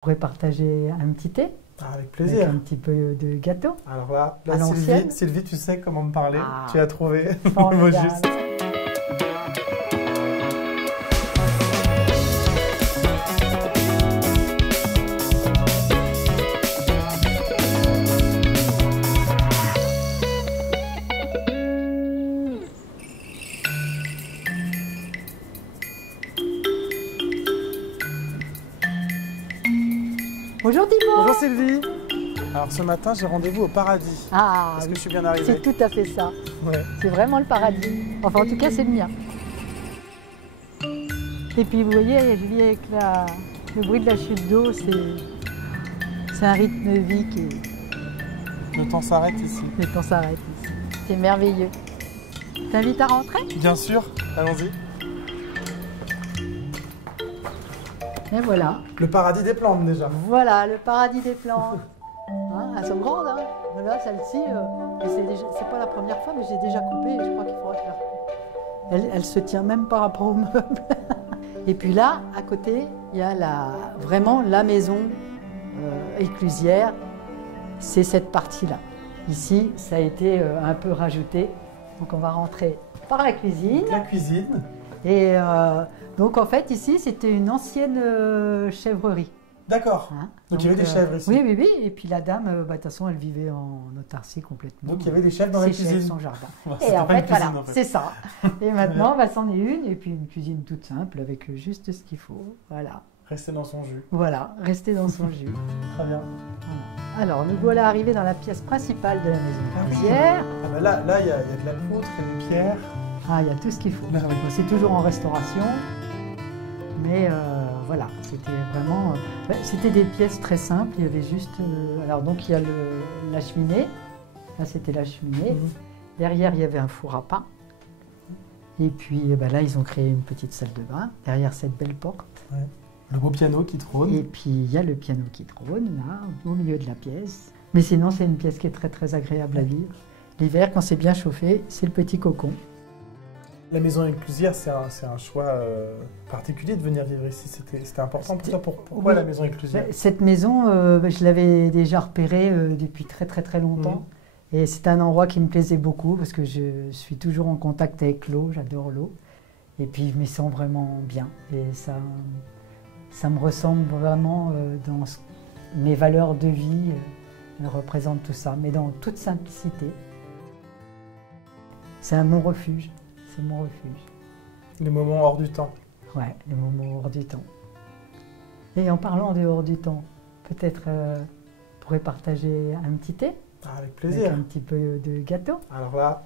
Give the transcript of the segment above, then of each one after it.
pourrait partager un petit thé avec plaisir. avec un petit peu de gâteau. Alors là Sylvie, tu sais comment me parler. Tu as trouvé le mot juste. Bonjour Thibaut. Bonjour Sylvie. Alors ce matin, j'ai rendez-vous au paradis. Ah, Est-ce que je suis bien arrivé? c'est tout à fait ça. Ouais. C'est vraiment le paradis. Enfin, en tout cas, c'est le mien. Et puis, vous voyez, je vis avec le bruit de la chute d'eau. C'est un rythme de vie qui... Le temps s'arrête ici. Le temps s'arrête ici. C'est merveilleux. T'invites à rentrer? Bien sûr, allons-y. Et voilà. Le paradis des plantes déjà. Voilà, le paradis des plantes. Hein, elles sont grandes, hein. Voilà, celle-ci, c'est pas la première fois, mais j'ai déjà coupé et je crois qu'il faudra que je la recoupe. Elle se tient même par rapport au meuble. Et puis là, à côté, il y a vraiment la maison éclusière. C'est cette partie-là. Ici, ça a été un peu rajouté. Donc on va rentrer par la cuisine. La cuisine. Et donc en fait, ici, c'était une ancienne chèvrerie. D'accord. Hein, donc il y avait des chèvres ici. Oui, oui, oui. Et puis la dame, de toute façon, elle vivait en autarcie complètement. Donc il y avait des chèvres dans la cuisine. Son jardin. Et en fait, voilà, c'est ça. Et maintenant, c'en est une. Et puis une cuisine toute simple avec juste ce qu'il faut. Voilà. Rester dans son jus. Voilà, rester dans son jus. Très bien. Voilà. Alors, nous voilà arrivés dans la pièce principale de la maison cuisinière. Ah bah là, il y a de la poutre et une pierre. Ah, il y a tout ce qu'il faut. C'est toujours en restauration. Mais voilà, c'était vraiment... c'était des pièces très simples. Il y avait juste... alors donc, il y a la cheminée. Là, c'était la cheminée. Derrière, il y avait un four à pain. Et puis là, ils ont créé une petite salle de bain. Derrière cette belle porte. Ouais. Le beau piano qui trône. Et puis, il y a le piano qui trône, là, au milieu de la pièce. Mais sinon, c'est une pièce qui est très, très agréable à vivre. L'hiver, quand c'est bien chauffé, c'est le petit cocon. La maison inclusière, c'est un choix particulier de venir vivre ici. C'était important pour toi. Pourquoi la maison inclusière? Cette maison, je l'avais déjà repérée depuis très, très, très longtemps. Et c'est un endroit qui me plaisait beaucoup parce que je suis toujours en contact avec l'eau, j'adore l'eau. Et puis, je m'y sens vraiment bien. Et ça me ressemble vraiment dans mes valeurs de vie. Elles représentent tout ça, mais dans toute simplicité. C'est mon refuge. C'est mon refuge. Les moments hors du temps. Ouais, les moments hors du temps. Et en parlant de hors du temps, peut-être pourrait partager un petit thé? Avec plaisir. Avec un petit peu de gâteau. Alors là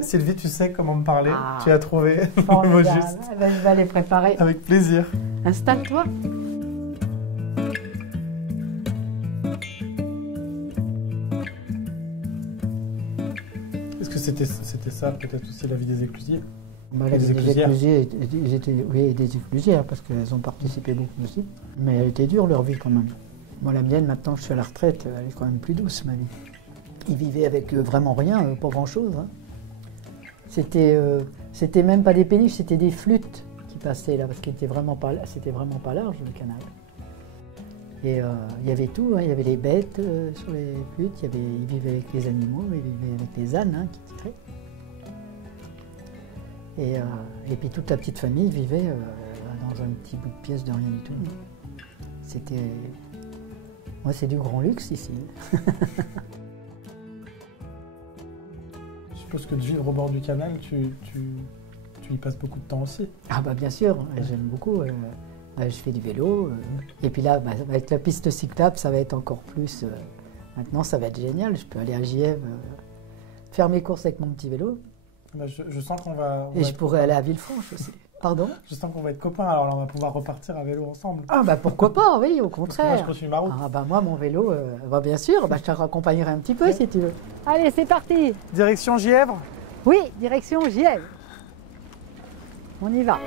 Sylvie, tu sais comment me parler. Tu as trouvé le mot juste. Je vais les préparer. Avec plaisir. Installe-toi. Est-ce que c'était ça, peut-être aussi la vie des éclusiers? La vie des éclusiers, oui, des éclusières, parce qu'elles ont participé beaucoup aussi. Mais elle était dure, leur vie, quand même. Moi, la mienne, maintenant que je suis à la retraite, elle est quand même plus douce, ma vie. Ils vivaient avec vraiment rien, pas grand-chose. Hein. C'était même pas des péniches, c'était des flûtes qui passaient là, parce que c'était vraiment pas large, le canal. Et il y avait tout, hein. Il y avait les bêtes sur les flûtes, ils vivaient avec les animaux, ils vivaient avec les ânes hein, qui tiraient. Et puis toute la petite famille vivait dans un petit bout de pièce de rien du tout. C'était... Moi, c'est du grand luxe ici. Je suppose que de vivre au bord du canal, tu y passes beaucoup de temps aussi. Ah bah bien sûr, j'aime beaucoup. Je fais du vélo. Et puis là, avec la piste cyclable, ça va être encore plus... maintenant, ça va être génial. Je peux aller à Gièvre, faire mes courses avec mon petit vélo. Je sens qu'on va... Et je pourrais aller à Villefranche aussi. Pardon? Je sens qu'on va être copains, alors là, on va pouvoir repartir à vélo ensemble. Ah bah pourquoi pas, oui, au contraire. Moi, je continue ma route. Ah bah moi, mon vélo, bien sûr, je te raccompagnerai un petit peu si tu veux. Allez, c'est parti. Direction Gièvre? Oui, direction Gièvre. On y va.